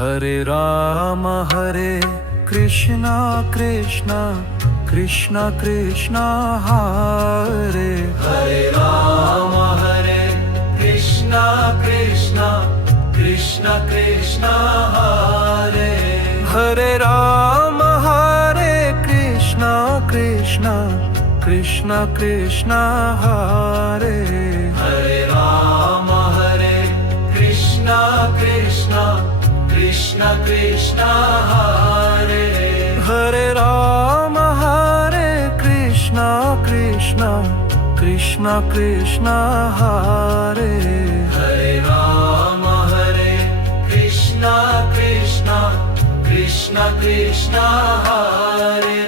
Hare Krishna Krishna Krishna Krishna Hare Ram Hare Krishna Krishna Krishna Krishna Hare Ram Hare Krishna Krishna Krishna Krishna Hare Ram Hare Krishna Krishna Krishna Krishna Hare Ram Hare Krishna Krishna Krishna Krishna Hare Ram Hare Krishna Krishna Krishna Krishna Hare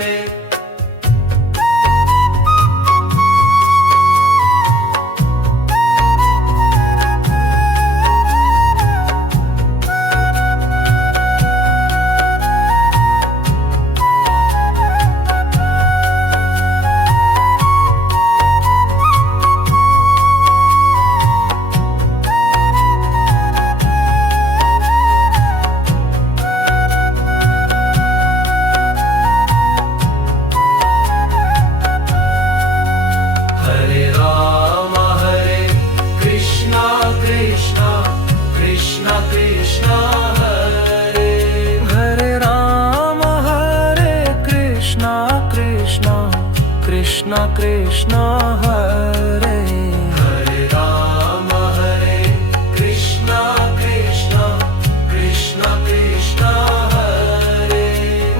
Krishna Krishna Hare Ram Hare Krishna Krishna Krishna Krishna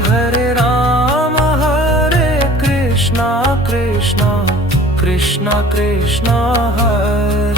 Hare Ram Hare Krishna Krishna Krishna Krishna Hare